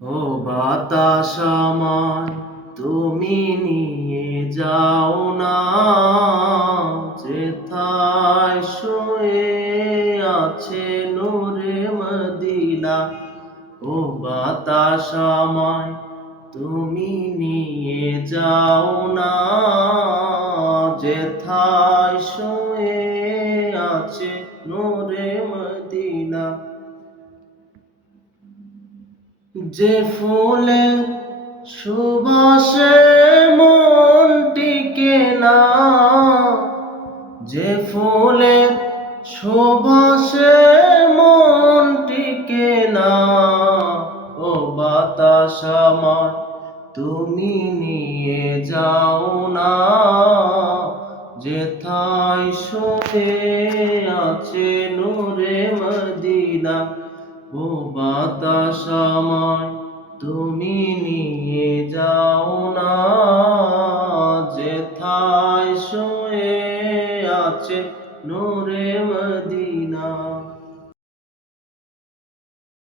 ও বাতাস আমায় তুমি নিয়ে যাও না, যেথায় শুয়ে আছে নূরে মদিনা। ও বাতাস আমায় তুমি নিয়ে যাও না, যেথায় শুয়ে আছে নূরে মদিনা। যে ফুলের সুবাসে মন টিকে না, যে ফুলের সুবাসে মন টিকে না। ও বাতাস আমায় তুমি নিয়ে যাও না, যেথায় শুয়ে আছে নূরে মদিনা। ও বাতাস আমায় তুমি নিয়ে যাও না, যেথায় শুয়ে আছে নূরে মদিনা।